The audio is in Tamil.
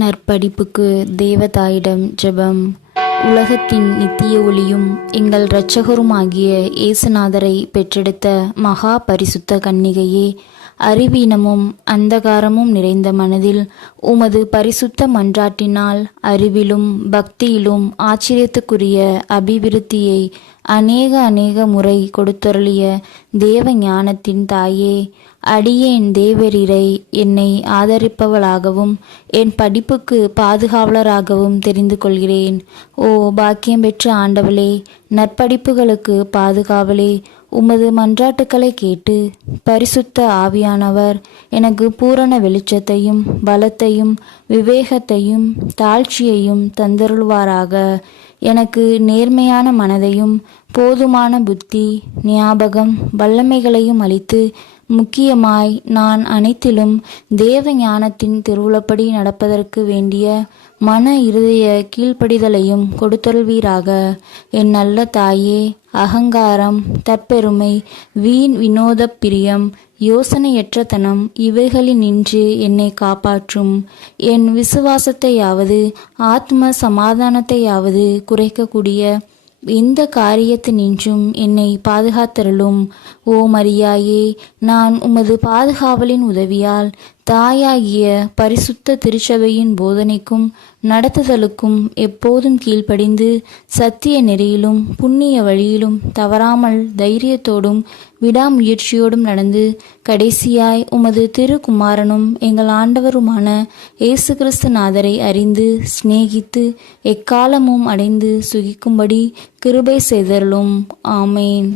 நற்படிப்புக்கு தேவதாயிடம் ஜெபம். உலகத்தின் நித்திய ஒளியும் எங்கள் இரட்சகருமாகிய இயேசுநாதரை பெற்றெடுத்த மகா பரிசுத்த கன்னிகையே, அறிவீனமும் அந்தகாரமும் நிறைந்த மனதில் உமது பரிசுத்த மன்றாட்டினால் அறிவிலும் பக்தியிலும் ஆச்சரியத்துக்குரிய அபிவிருத்தியை அநேக முறை கொடுத்தருளிய தேவ ஞானத்தின் தாயே, அடியேன் தேவரீரை என்னை ஆதரிப்பவளாகவும் என் படிப்புக்கு பாதுகாவலராகவும் தெரிந்து கொள்கிறேன். ஓ பாக்கியம் பெற்ற ஆண்டவளே, நற்படிப்புகளுக்கு பாதுகாவலே, உமது மன்றாட்டுக்களை கேட்டு பரிசுத்த ஆவியானவர் எனக்கு பூரண வெளிச்சத்தையும் பலத்தையும் விவேகத்தையும் தாழ்ச்சியையும் தந்தருள்வாராக. எனக்கு நேர்மையான மனதையும் போதுமான புத்தி ஞாபகம் வல்லமைகளையும் அளித்து, முக்கியமாய் நான் அனைத்திலும் தேவ ஞானத்தின் திருவுளப்படி நடப்பதற்கு வேண்டிய மன இருதய கீழ்ப்படிதலையும் கொடுத்தருள்வீராக. என் நல்ல தாயே, அகங்காரம், தற்பெருமை, வீண் வினோத பிரியம், யோசனையற்றத்தனம் இவைகளினின்று என்னை காப்பாற்றும். என் விசுவாசத்தையாவது ஆத்ம சமாதானத்தையாவது குறைக்கக்கூடிய எந்த காரியத்தினின்றும் என்னை பாதுகாத்தருளும். ஓ மரியாயே, நான் உமது பாதுகாவலின் உதவியால் தாயாகிய பரிசுத்த திருச்சபையின் போதனைக்கும் நடத்துதலுக்கும் எப்போதும் கீழ்ப்படிந்து சத்திய நெறியிலும் புண்ணிய வழியிலும் தவறாமல் தைரியத்தோடும் விடாமுயற்சியோடும் நடந்து கடைசியாய் உமது திருக்குமாரனும் எங்கள் ஆண்டவருமான இயேசு கிறிஸ்து நாதரை அறிந்து சிநேகித்து எக்காலமும் அடைந்து சுகிக்கும்படி கிருபை செய்தருளும். ஆமேன்.